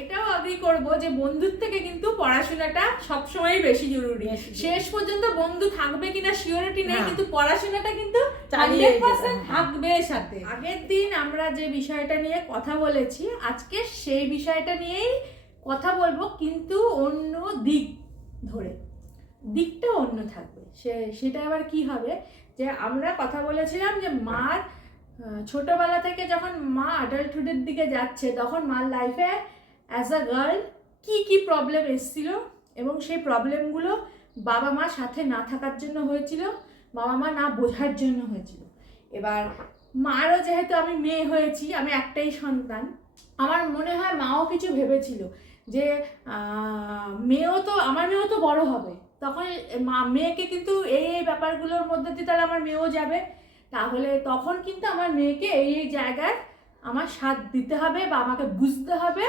এটাও এগ্রি করবো যে বন্ধুর থেকে কিন্তু পড়াশোনাটা সবসময় বেশি জরুরি। শেষ পর্যন্ত বন্ধু থাকবে কিনা সিওরিটি নেই, কিন্তু পড়াশোনাটা কিন্তু 100% থাকবে সাথে। আগের দিন আমরা যে বিষয়টা নিয়ে কথা বলেছি, আজকে সেই বিষয়টা নিয়েই কথা বলবো, কিন্তু অন্য দিক ধরে, দিকটা অন্য থাকবে। সেটা আবার কি হবে, যে আমরা কথা বলেছিলাম যে মার ছোটবেলা থেকে যখন মা অ্যাডাল্টহুডের দিকে যাচ্ছে, তখন মার লাইফে অ্যাজ আ গার্ল কি প্রবলেম এসেছিল, এবং সেই প্রবলেমগুলো বাবা মা সাথে না থাকার জন্য হয়েছিল, বাবা মা না বোঝার জন্য হয়েছিল। এবার মারও যেহেতু আমি মেয়ে হয়েছি, আমি একটাই সন্তান, আমার মনে হয় মাও কিছু ভেবেছিল যে আমার মেয়েও তো বড় হবে, তখন মেয়েকে কিন্তু এই ব্যাপারগুলোর মধ্যে দিয়ে তাহলে আমার মেয়েও যাবে, তাহলে তখন কিন্তু আমার মেয়েকে এই জায়গায় আমার সাথ দিতে হবে, বা আমাকে বুঝতে হবে,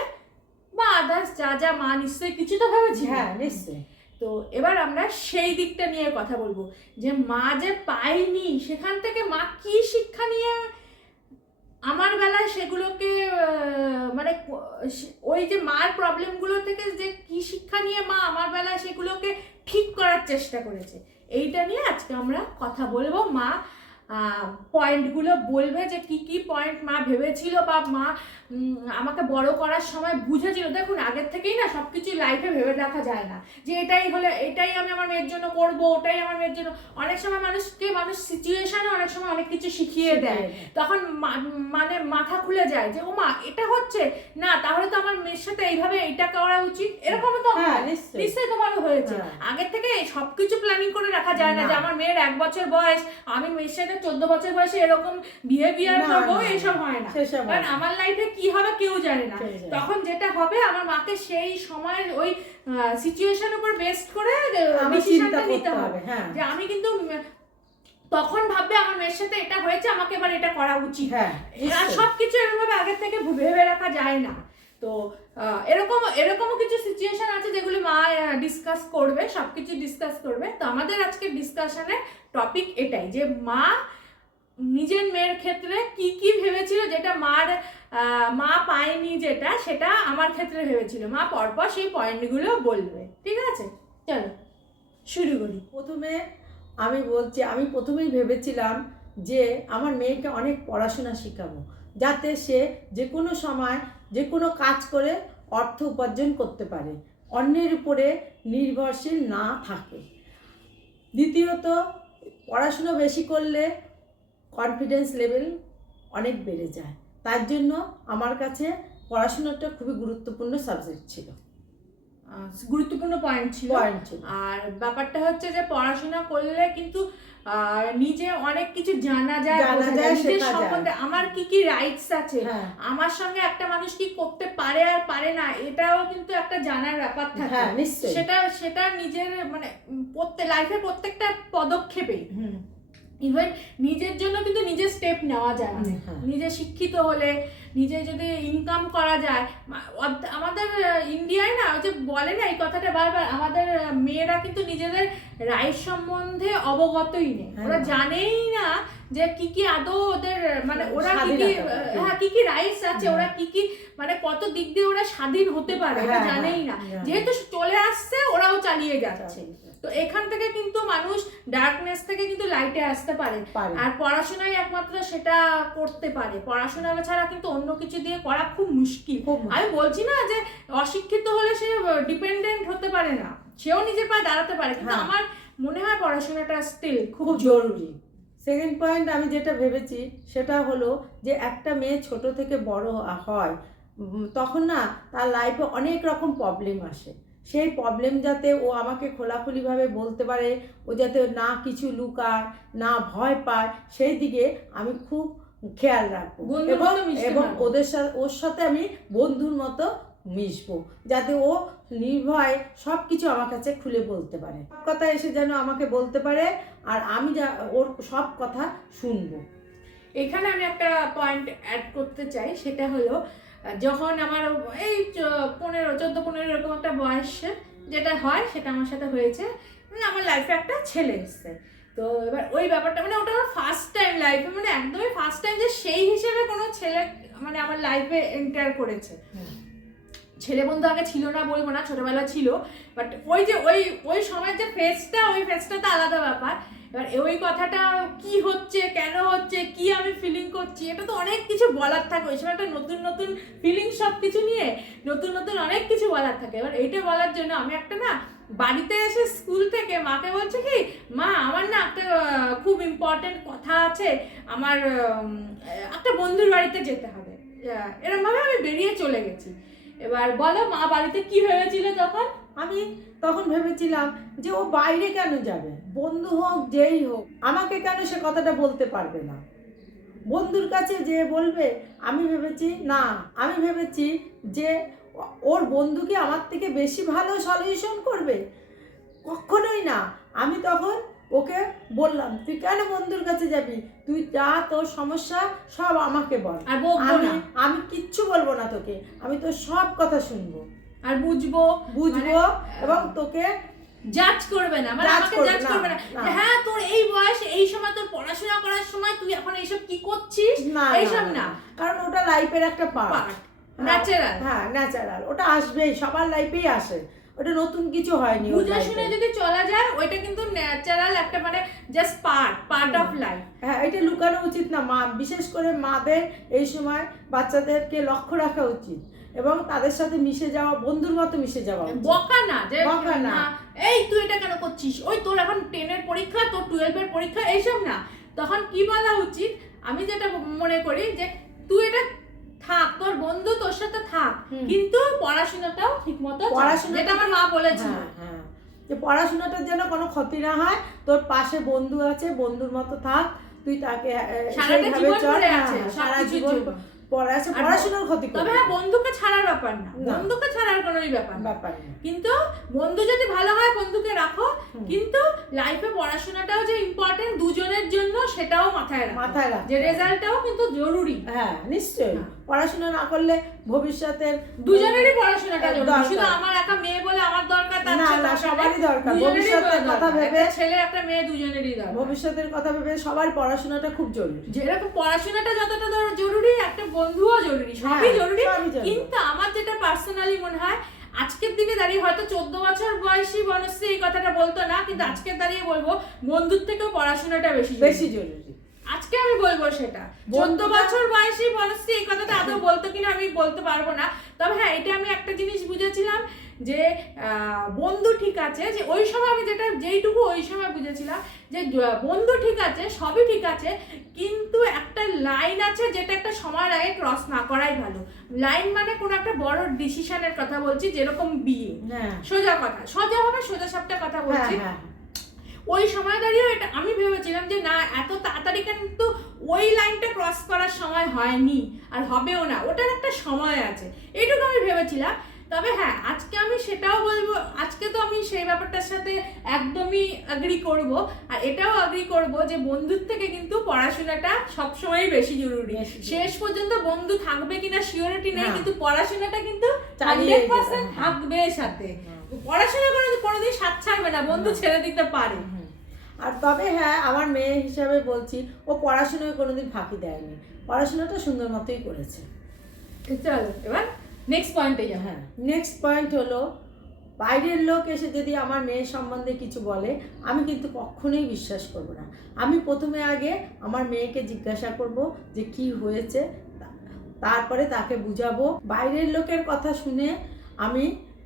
বা আদার্স যা মা নিশ্চয়ই কিছু তো ভেবেছি। হ্যাঁ, নিশ্চয়ই। তো এবার আমরা সেই দিকটা নিয়ে কথা বলবো, যে মা যে পায়নি, সেখান থেকে মা কি শিক্ষা নিয়ে আমার বেলায় সেগুলোকে মানে ওই যে মার প্রবলেমগুলো থেকে যে কি শিক্ষা নিয়ে মা আমার বেলায় সেগুলোকে ঠিক করার চেষ্টা করেছে, এইটা নিয়ে আজকে আমরা কথা বলবো। মা পয়েন্টগুলো বলবে যে কি পয়েন্ট মা ভেবেছিল, বা মা আমাকে বড় করার সময় বুঝেছিল। দেখুন, আগের থেকেই না সব কিছু লাইফে ভেবে রাখা যায় না, যে এটাই আমি আমার মেয়ের জন্য করবো, ওটাই আমার মেয়ের জন্য। অনেক সময় মানুষ সিচুয়েশনে অনেক সময় অনেক কিছু শিখিয়ে দেয়, তখন মানে মাথা খুলে যায় যে ও মা এটা হচ্ছে না, তাহলে তো আমার মেয়ের সাথে এইভাবে এটা করা উচিত, এরকম তো নিশ্চয়ই তোমারও হয়েছে। আগের থেকে সবকিছু প্ল্যানিং করে রাখা যায় না, যে আমার মেয়ের 1 বছর বয়স, আমি মেয়ের সাথে 14 বছর বয়সে এরকম বিহেভিয়ার করবো, এসব হয় না। কারণ আমার লাইফে কি হবে কেউ জানে না, তখন যেটা হবে আমার মাকে সেই সময়ের ওই সিচুয়েশন উপর বেসড করে ডিসিশনটা নিতে হবে, যে আমি কিন্তু তখন ভাববে আমার মেয়ের সাথে এটা হয়েছে, আমাকে এবার এটা করা উচিত। সবকিছু এরকম আগের থেকে ভেবে রাখা যায় না। তো এরকমও কিছু সিচুয়েশন আছে যেগুলো মা ডিসকাস করবে, সবকিছু ডিসকাস করবে। তো আমাদের আজকে ডিসকাশনের টপিক এটাই, যে মা নিজের মেয়ের ক্ষেত্রে কি ভেবেছিল, যেটা মা পায়নি, সেটা আমার ক্ষেত্রে ভেবেছিল। মা পরপর সেই পয়েন্টগুলো বলবে, ঠিক আছে? চলো শুরু করি। প্রথমে আমি বলছি, আমি প্রথমেই ভেবেছিলাম যে আমার মেয়েকে অনেক পড়াশোনা শেখাবো, যাতে সে যে কোনো সময় যে কোনো কাজ করে অর্থ উপার্জন করতে পারে, অন্যের উপরে নির্ভরশীল না থাকে। দ্বিতীয়ত, পড়াশোনা বেশি করলে কনফিডেন্স লেভেল অনেক বেড়ে যায়, তার জন্য আমার কাছে পড়াশোনাটা খুবই গুরুত্বপূর্ণ সাবজেক্ট ছিল, গুরুত্বপূর্ণ পয়েন্ট ছিল। আর ব্যাপারটা হচ্ছে যে পড়াশোনা করলে কিন্তু নিজে অনেক কিছু জানা যায়, নিজের সম্বন্ধে আমার কি রাইটস আছে, আমার সঙ্গে একটা মানুষ কি করতে পারে আর পারে না, এটাও কিন্তু একটা জানার ব্যাপার থাকে। সেটা নিজের মানে লাইফে প্রত্যেকটা পদক্ষেপে, ইভেন নিজের জন্য কিন্তু নিজের স্টেপ নেওয়া যায়। নিজে শিক্ষিত হলে, নিজে যদি ইনকাম করা যায়। আমাদের ইন্ডিয়ায় না ওই যে বলে না এই কথাটা বারবার, আমাদের মেয়েরা কিন্তু নিজেদের রাইট সম্বন্ধে অবগতই নেই, ওরা জানেই না যে কি আদৌ ওদের মানে ওরা কি রাইটস আছে, ওরা কি মানে কত দিক দিয়ে ওরা স্বাধীন হতে পারে, এটা জানেই না। যেহেতু চলে আসছে, ওরাও চালিয়ে যাচ্ছে। তো এখান থেকে কিন্তু মানুষ ডার্কনেস থেকে কিন্তু লাইটে আসতে পারে, আর পড়াশোনায় একমাত্র সেটা করতে পারে। পড়াশোনা ছাড়া কিন্তু অন্য কিছু দিয়ে করা খুব মুশকিল। আমি বলছি না যে অশিক্ষিত হলে সে ডিপেন্ডেন্ট হতে পারে না, সেও নিজের পায়ে দাঁড়াতে পারে, কিন্তু আমার মনে হয় পড়াশোনাটা স্টিল খুব জরুরি। সেকেন্ড পয়েন্ট আমি যেটা ভেবেছি সেটা হলো যে একটা মেয়ে ছোট থেকে বড় হয়, তখন না তার লাইফে অনেক রকম প্রবলেম আসে। সেই প্রবলেম যাতে ও আমাকে খোলাখুলিভাবে বলতে পারে, ও যাতে না কিছু লুকায়, না ভয় পায়, সেই দিকে আমি খুব খেয়াল রাখবো, এবং ওর সাথে আমি বন্ধুর মতো মিশবো, যাতে ও নির্ভয় সব কিছু আমার কাছে খুলে বলতে পারে, সব কথা এসে যেন আমাকে বলতে পারে, আর আমি ওর সব কথা শুনবো। এখানে আমি একটা পয়েন্ট অ্যাড করতে চাই, সেটা হলো যখন আমার এই 14-15 এরকম একটা বয়স যেটা হয়, সেটা আমার সাথে হয়েছে। আমার লাইফে একটা ছেলে এসছে, তো তো এবার ওই ব্যাপারটা মানে ওটা আমার ফার্স্ট টাইম লাইফে, মানে একদমই ফার্স্ট টাইম যে সেই হিসেবে কোনো ছেলে মানে আমার লাইফে এন্টার করেছে। ছেলে বন্ধু আগে ছিল না বলবো না, ছোটবেলা ছিল, বাট ওই যে ওই সময়ের যে ফেসটা, ওই ফেসটা তো আলাদা ব্যাপার। এবার ওই কথাটা কি হচ্ছে, কেন হচ্ছে, কি আমি ফিলিং করছি, এটা তো অনেক কিছু বলার থাকে ওই সময়, একটা নতুন নতুন ফিলিং সব কিছু নিয়ে নতুন নতুন অনেক কিছু বলার থাকে। এবার এইটা বলার জন্য আমি একটা না বাড়িতে এসে স্কুল থেকে মাকে বলছে কি, মা আমার না একটা খুব ইম্পর্টেন্ট কথা আছে, আমার একটা বন্ধুর বাড়িতে যেতে হবে, এরকম ভাবে আমি বেরিয়ে চলে গেছি। এবার বলো মা বাড়িতে কি ভেবেছিল তখন? আমি তখন ভেবেছিলাম যে ও বাইরে কেন যাবে, বন্ধু হোক যেই হোক, আমাকে কেন সে কথাটা বলতে পারবে না, বন্ধুর কাছে যে বলবে। আমি ভেবেছি যে ওর বন্ধু কি আমার থেকে বেশি ভালো সলিউশন করবে, কখনোই না। আমি তখন ওকে বললাম, তুই কেন বন্ধুর কাছে যাবি, তুই যা, তোর সমস্যা সব আমাকে বল, আর বকবো না, আমি কিচ্ছু বলবো না তোকে, আমি তোর সব কথা শুনবো আর বুঝবো এবং তোকে জাজ করবে না, মানে আমাকে জাজ করবে না যে হ্যাঁ তোর এই বয়স, এই সময় তোর পড়াশোনা করার সময়, তুই এখন এইসব কি করছিস, এইসব না। কারণ ওটা লাইফের একটা পার্ট, ন্যাচারাল। হ্যাঁ ন্যাচারাল, ওটা আসবেই, সবার লাইফেই আসে, ওটা নতুন কিছু হয়নি। বুঝে শুনে যদি চলা যায় ওইটা কিন্তু ন্যাচারাল একটা মানে জাস্ট পার্ট অফ লাইফ। হ্যাঁ, এটা লুকানো উচিত না। মা, বিশেষ করে মাদের এই সময় বাচ্চাদেরকে লক্ষ্য রাখা উচিত এবং তাদের সাথে মিশে যাওয়া, বন্ধুর মতো মিশে যাওয়া, বকা না, যে বকা না, এই তুই এটা কেন করছিস, ওই তোর এখন 10 এর পরীক্ষা, তোর 12 এর পরীক্ষা, এইসব না। তখন কি বলা উচিত, আমি যেটা মনে করি যে তুই এটা থাক, তোর বন্ধু তোর সাথে থাক, কিন্তু পড়াশোনাটাও ঠিকমতো, যেটা আমার মা বলেছিল, যে পড়াশোনাটার যেন কোনো ক্ষতি না হয়, তোর পাশে বন্ধু আছে, বন্ধুর মতো থাক, তুই তাকে সারা জীবন পড়াশোনার ক্ষতি করবে। তবে হ্যাঁ, বন্ধুকে ছাড়ার ব্যাপার না, বন্ধুকে ছাড়ার কোনোই ব্যাপার না, কিন্তু বন্ধু যদি ভালো হয় বন্ধুকে রাখো, কিন্তু লাইফে পড়াশোনাটাও যে ইম্পর্টেন্ট দুজনের জন্য সেটাও মাথায় রাখো, যে রেজাল্টটাও কিন্তু জরুরি। হ্যাঁ নিশ্চয়ই, পড়াশোনা না করলে ভবিষ্যতের দুজনেরই পড়াশোনাটা জরুরি, শুধু আমার একা মেয়ে বলে আমার দরকার তার না, সবারই দরকার। ভবিষ্যতের কথা ভেবে, ছেলে একটা মেয়ে দুজনেরই দরকার, ভবিষ্যতের কথা ভেবে সবার পড়াশোনাটা খুব জরুরি। যেরকম পড়াশোনাটা যতটা জরুরি, একটা বন্ধুও জরুরি, সবই জরুরি। কিন্তু আমার যেটা পার্সোনালি মনে হয়, আজকের দিনে দাঁড়িয়ে হয়তো 14 বছর বয়সী বনশ্রী এই কথাটা বলতো না, কিন্তু আজকে দাঁড়িয়ে বলবো বন্ধুর থেকেও পড়াশোনাটা বেশি জরুরি। আজকে আমি বলবো সেটা, 14 বছর বয়সী বনশ্রী এই কথাটা আদৌ বলতো কিনা আমি বলতে পারবো না। তবে হ্যাঁ, এটা আমি একটা জিনিস বুঝেছিলাম যে বন্ধু ঠিক আছে, যে ওই সময় আমি যেইটুকু ওই সময় বুঝেছিলাম যে বন্ধু ঠিক আছে, সবই ঠিক আছে, কিন্তু একটা লাইন আছে যেটা একটা সময়ের আগে ক্রস না করাই ভালো। লাইন মানে কোনো একটা বড় ডিসিশনের কথা বলছি, যেরকম বিয়ে, সোজা সাপটা কথা বলছি। ওই সময় দাঁড়িয়ে এটা আমি ভেবেছিলাম যে না, এত তাড়াতাড়ি কিন্তু ওই লাইনটা ক্রস করার সময় হয়নি, আর হবেও না, ওটার একটা সময় আছে, এইটুকু আমি ভেবেছিলাম। তবে হ্যাঁ, আজকে আমি সেটাও বলবো, আজকে তো আমি সেই ব্যাপারটার সাথে একদমই এগ্রি করব, আর এটাও এগ্রি করব যে বন্ধুর থেকে কিন্তু পড়াশোনাটা সবসময় বেশি জরুরি। শেষ পর্যন্ত বন্ধু থাকবে কিনা সিওরিটি নেই, কিন্তু পড়াশোনাটা কিন্তু 100% থাকবে সাথে, পড়াশোনা কোনোদিন সাথ ছাড়বে না, বন্ধু ছেড়ে দিতে পারে। আর তবে হ্যাঁ, আমার মেয়ে হিসাবে বলছি, ও পড়াশোনায় কোনোদিন ফাঁকি দেয়নি, পড়াশোনাটা সুন্দর মতোই করেছে। চলো এবার নেক্সট পয়েন্টে যাও। হ্যাঁ, নেক্সট পয়েন্ট হলো, বাইরের লোক এসে যদি আমার মেয়ের সম্বন্ধে কিছু বলে, আমি কিন্তু কখনোই বিশ্বাস করব না। আমি প্রথমে আগে আমার মেয়েকে জিজ্ঞাসা করব যে কি হয়েছে, তারপরে তাকে বুঝাবো। বাইরের লোকের কথা শুনে আমি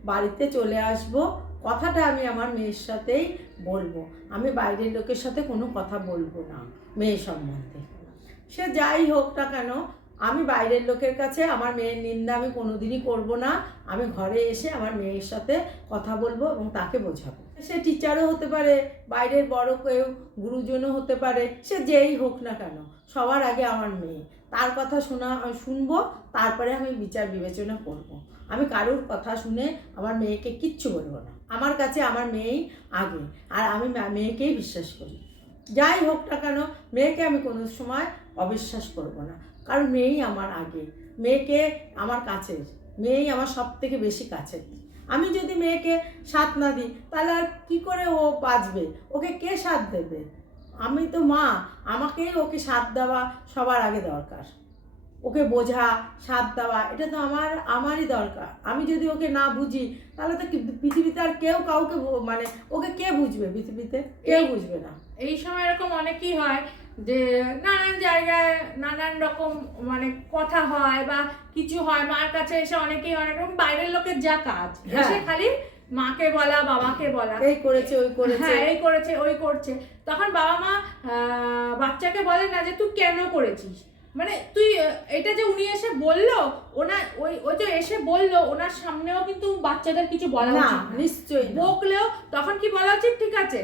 বাড়িতে চলে আসব, কথাটা আমি আমার মেয়ের সাথেই বলবো। আমি বাইরের লোকের সাথে কোনো কথা বলবো না মেয়ে সম্বন্ধে, সে যাই হোক না কেন। আমি বাইরের লোকের কাছে আমার মেয়ের নিন্দা আমি কোনোদিনই করব না। আমি ঘরে এসে আমার মেয়ের সাথে কথা বলবো এবং তাকে বোঝাবো। সে টিচারও হতে পারে, বাইরের বড় কেউ গুরুজনও হতে পারে, সে যেই হোক না কেন, সবার আগে আমার মেয়ে, তার কথা শুনবো, তারপরে আমি বিচার বিবেচনা করব। আমি কারোর কথা শুনে আমার মেয়েকে কিচ্ছু বলবো না। আমার কাছে আমার মেয়েই আগে, আর আমি মেয়েকেই বিশ্বাস করি। যাই হোক না কেন, মেয়েকে আমি কোনো সময় অবিশ্বাস করব না, কারণ মেয়েই আমার আগে, মেয়েকে আমার কাছের, মেয়েই আমার সব থেকে বেশি কাছের। আমি যদি মেয়েকে সাথ না দিই, তাহলে আর কী করে ও বাঁচবে, ওকে কে সাথ দেবে? আমি তো মা, আমাকেই ওকে সাথ দেওয়া সবার আগে দরকার। ওকে বোঝা, সাথ দেওয়া, এটা তো আমারই দরকার। আমি যদি ওকে না বুঝি তাহলে তো পৃথিবীতে আর কেউ কাউকে মানে ওকে কে বুঝবে? পৃথিবীতে কেউ বুঝবে না। এই সময় এরকম অনেকই হয় যে নানান জায়গায় নানান রকম মানে কথা হয় বা কিছু হয়, মার কাছে এসে অনেকেই অনেক রকম বাইরের লোকের যা কাজ, এসে খালি মাকে বলা, বাবাকে বলা, এই করেছে, ওই করেছে, হ্যাঁ এই করেছে, ওই করছে। তখন বাবা মা বাচ্চাকে বলে না যে তুই কেন করেছিস, মানে তুই এটা যে উনি এসে বললো, ওনার ওই যে এসে বললো, ওনার সামনেও কিন্তু বাচ্চাদের কিছু বলা উচিত না। নিশ্চয়ই বকলেও তখন কি বলা উচিত, ঠিক আছে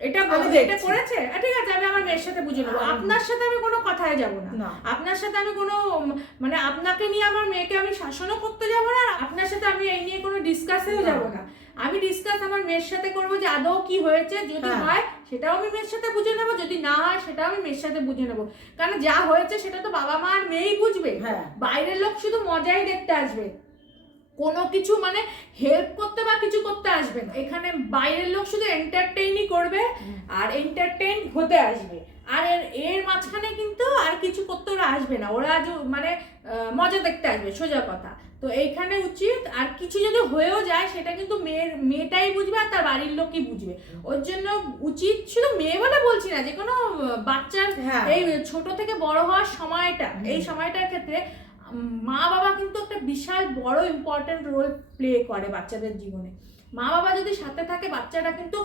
এটা করেছে, ঠিক আছে আমি আমার মেয়ের সাথে বুঝে নেবো, আপনার সাথে আমি কোনো কথায় যাব না, আপনার সাথে আমি কোনো মানে আপনাকে নিয়ে আমার মেয়েকে আমি শাসনও করতে যাব না, আপনার সাথে আমি এই নিয়ে কোনো ডিসকাসেও যাব না। আমি ডিসকাস আমার মেয়ের সাথে করবো যে আদৌ কি হয়েছে, যদি হয় সেটাও আমি মেয়ের সাথে বুঝে নেবো, যদি না হয় সেটাও আমি মেয়ের সাথে বুঝে নেবো। কারণ যা হয়েছে সেটা তো বাবা মা আর মেয়েই বুঝবে, বাইরের লোক শুধু মজাই দেখতে আসবে, কোনো কিছু মানে হেল্প করতে বা কিছু করতে আসবে না। এখানে বাইরের লোক শুধু এন্টারটেইনই করবে আর এন্টারটেইন হতে আসবে, আর এর মাঝখানে কিন্তু আর কিছু করতে ওরা আসবে না, ওরা মানে মজা দেখতে আসবে, সোজা কথা। তো এইখানে উচিত, আর কিছু যদি হয়েও যায় সেটা কিন্তু মেয়েটাই বুঝবে আর তার বাড়ির লোকই বুঝবে। ওর জন্য উচিত, শুধু মেয়ে বলে বলছি না, যে কোনো বাচ্চার এই ছোট থেকে বড় হওয়ার সময়টা, এই সময়টার ক্ষেত্রে মা বাবা কিন্তু একটা বিশাল বড় ইম্পর্টেন্ট রোল প্লে করে বাচ্চাদের জীবনে। মা বাবা যদি সাথে থাকে, বাচ্চাটা কিন্তু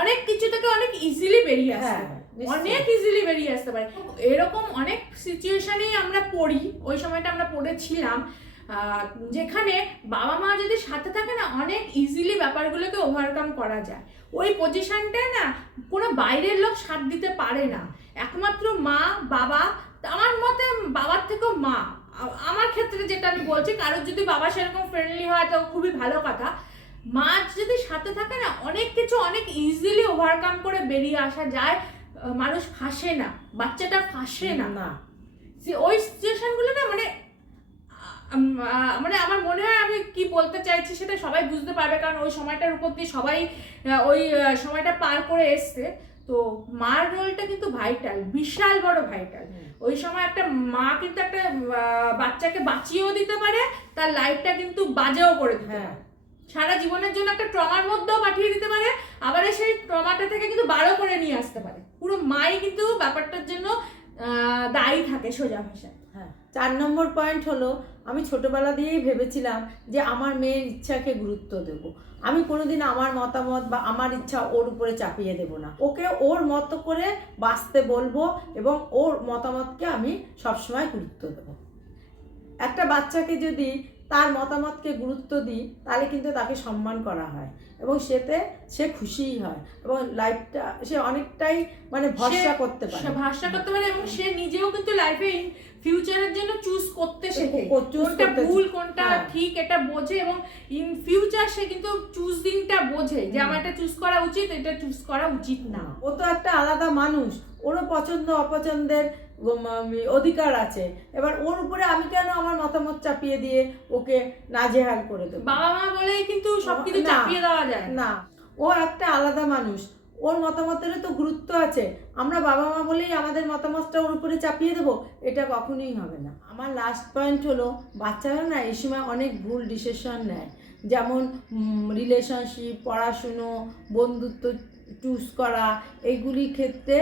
অনেক কিছু থেকে অনেক ইজিলি বেরিয়ে আসতে পারে, অনেক ইজিলি বেরিয়ে আসতে পারে। এরকম অনেক সিচুয়েশনেই আমরা পড়ি, ওই সময়টা আমরা পড়েছিলাম, যেখানে বাবা মা যদি সাথে থাকে না, অনেক ইজিলি ব্যাপারগুলোকে ওভারকাম করা যায়। ওই পজিশনটায় না কোনো বাইরের লোক সাথ দিতে পারে না, একমাত্র মা বাবা। আমার মতে বাবার থেকেও মা, আমার ক্ষেত্রে যেটা আমি বলছি, কারোর যদি বাবা সেরকম ফ্রেন্ডলি হয় তো খুবই ভালো কথা। মা যদি সাথে থাকে না, অনেক কিছু অনেক ইজিলি ওভারকাম করে বেরিয়ে আসা যায়, মানুষ ফাঁসে না, বাচ্চাটা ফাঁসে না। ওই সিচুয়েশনগুলো না মানে মানে আমার মনে হয় আমি কি বলতে চাইছি সেটা সবাই বুঝতে পারবে, কারণ ওই সময়টার উপর দিয়ে সবাই ওই সময়টা পার করে এসছে। তো মার রোলটা কিন্তু ভাইটাল, বিশাল বড় ভাইটাল। ওই সময় একটা মা কিন্তু একটা বাচ্চাকে বাঁচিয়েও দিতে পারে, তার লাইফটা কিন্তু বাজেও করে দিতে পারে, সারা জীবনের জন্য একটা ট্রমার মধ্যেও পাঠিয়ে দিতে পারে, আবার সেই ট্রমাটা থেকে কিন্তু বারো করে নিয়ে আসতে পারে। পুরো মাই কিন্তু ব্যাপারটার জন্য দায়ী থাকে, সোজা ভাষায়। 4 নম্বর পয়েন্ট হলো, আমি ছোটবেলা দিয়েই ভেবেছিলাম যে আমার মেয়ের ইচ্ছাকে গুরুত্ব দেব। আমি কোনোদিন আমার মতামত বা আমার ইচ্ছা ওর উপরে চাপিয়ে দেব না, ওকে ওর মতো করে বাঁচতে বলবো এবং ওর মতামতকে আমি সবসময় গুরুত্ব দেব। একটা বাচ্চাকে যদি তার মতামতকে গুরুত্ব দিই, তাহলে কিন্তু তাকে সম্মান করা হয় এবং সে খুশিই হয় এবং লাইফটা সে অনেকটাই মানে ভরসা করতে পারে, এবং সে নিজেও কিন্তু লাইফে ফিউচারের জন্য চুজ করতে শেখে, কোনটা ভুল কোনটা ঠিক এটা বোঝে, এবং ইন ফিউচার সে কিন্তু চুজিংটা বোঝে যে আমার এটা চুজ করা উচিত, এটা চুজ করা উচিত না। ও তো একটা আলাদা মানুষ, ওরও পছন্দ অপছন্দের অধিকার আছে। এবার ওর উপরে আমি কেন আমার মতামত চাপিয়ে দিয়ে ওকে নাজেহাল করে দেবো? বাবা মা বলেই কিন্তু সবকিছু চাপিয়ে দেওয়া যায় না, ও একটা আলাদা মানুষ, ওর মতামতেরও তো গুরুত্ব আছে। আমরা বাবা মা বলেই আমাদের মতামতটা ওর উপরে চাপিয়ে দেবো, এটা কখনোই হবে না। আমার লাস্ট পয়েন্ট হলো, বাচ্চারা না এই সময় অনেক ভুল ডিসিশন নেয়, যেমন রিলেশনশিপ, পড়াশুনো, বন্ধুত্ব চুজ করা, এইগুলির ক্ষেত্রে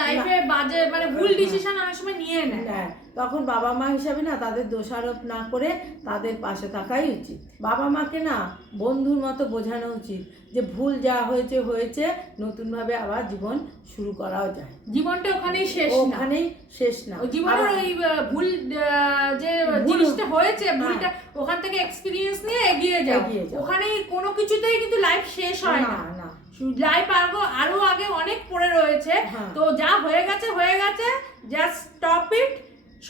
লাইফে বাজে মানে ভুল ডিসিশন অনেক সময় নিয়ে নেয়। তখন বাবা মা হিসাবে না তাদের দোষারোপ না করে তাদের পাশে থাকাই উচিত। বাবা মাকে না বন্ধুর মতো বোঝানো উচিত যে ভুল যা হয়েছে, নতুনভাবে আবার জীবন শুরু করাও যায়। জীবনটা ওখানেই শেষ না, জীবনের ওই ভুল যে জিনিসটা হয়েছে, ভুলটা ওখান থেকে এক্সপেরিয়েন্স নিয়ে এগিয়ে যাও। ওখানে কোনো কিছুতেই কিন্তু লাইফ শেষ হয় না, লাইফ আরো আগে অনেক পড়ে রয়েছে। তো যা হয়ে গেছে জাস্ট স্টপ ইট,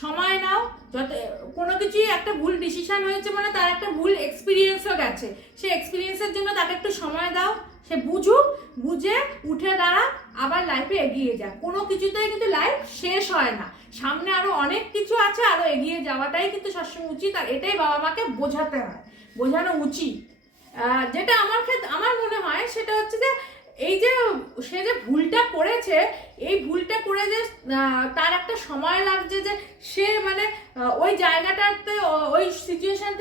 সময় নাও। যত কোনো কিছুই একটা ভুল ডিসিশন হয়েছে মানে তার একটা ভুল এক্সপিরিয়েন্সও গেছে, সেই এক্সপিরিয়েন্সের জন্য তাকে একটু সময় দাও, সে বুঝে উঠে দাঁড়া, আবার লাইফে এগিয়ে যা। কোনো কিছুতেই কিন্তু লাইফ শেষ হয় না, সামনে আরো অনেক কিছু আছে, আরো এগিয়ে যাওয়াটাই কিন্তু সবসময় উচিত, আর এটাই বাবা মাকে বোঝানো উচিত। যেটা আমার মনে হয় সেটা হচ্ছে যে এই যে সে যে ভুলটা করেছে, এই ভুলটা করে যে তার একটা সময় লাগছে যে সে মানে ওই জায়গাটাতে ওই সিচুয়েশন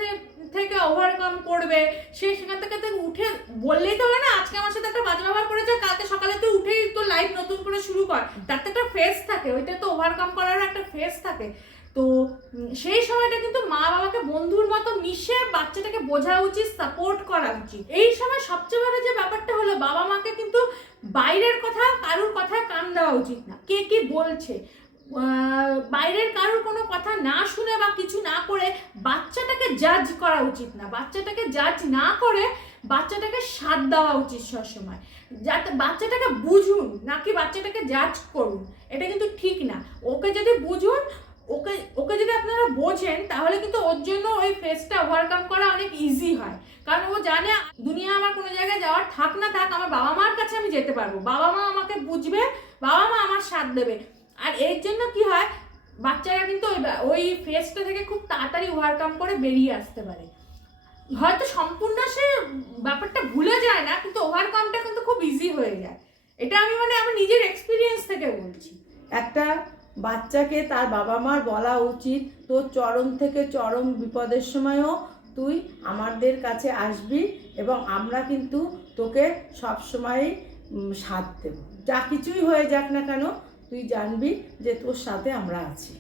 থেকে ওভারকাম করবে, সে সেখান থেকে উঠে বললেই তো হবে না আজকে আমার সাথে একটা বাজে ব্যবহার করেছে কালকে সকালে তো উঠেই তো লাইফ নতুন করে শুরু কর, তার তো একটা ফেস থাকে, ওইটা তো ওভারকাম করারও একটা ফেস থাকে। তো সেই সময়টা কিন্তু মা বাবাকে বন্ধুর মতো মিশে বাচ্চাটাকে বোঝা উচিত, সাপোর্ট করা উচিত। এই সময় সবচেয়ে বড় যে ব্যাপারটা হলো বাবা মাকে কিন্তু বাইরের কথা কারুর কথা কান দেওয়া উচিত না, কে কি বলছে বাইরের কারোর কোনো কথা না শুনে বা কিছু না করে বাচ্চাটাকে জাজ করা উচিত না, বাচ্চাটাকে জাজ না করে বাচ্চাটাকে সাথ দেওয়া উচিত সবসময়, যাতে বাচ্চাটাকে বুঝুন নাকি বাচ্চাটাকে জাজ করুন, এটা কিন্তু ঠিক না। ওকে যদি বুঝুন, ওকে ওকে যদি আপনারা বোঝেন তাহলে কিন্তু ওর জন্য ওই ফেসটা ওভারকাম করা অনেক ইজি হয়, কারণ ও জানে দুনিয়া আমার কোনো জায়গায় যাওয়ার থাক না থাক আমার বাবা মার কাছে আমি যেতে পারবো, বাবা মা আমাকে বুঝবে, বাবা মা আমার সাথ দেবে। আর এর জন্য কি হয় বাচ্চারা কিন্তু ওই ফেসটা থেকে খুব তাড়াতাড়ি ওভারকাম করে বেরিয়ে আসতে পারে, হয়তো সম্পূর্ণ সে ব্যাপারটা ভুলে যায় না কিন্তু ওভারকামটা কিন্তু খুব ইজি হয়ে যায়। এটা আমি মানে আমার নিজের এক্সপিরিয়েন্স থেকে বলছি। একটা বাচ্চাকে তার বাবা মার বলা উচিত তোর চরম থেকে চরম বিপদের সময়ও তুই আমাদের কাছে আসবি এবং আমরা কিন্তু তোকে সবসময়ই সাথ দেব, যা কিছুই হয়ে যাক না কেন তুই জানবি যে তোর সাথে আমরা আছি।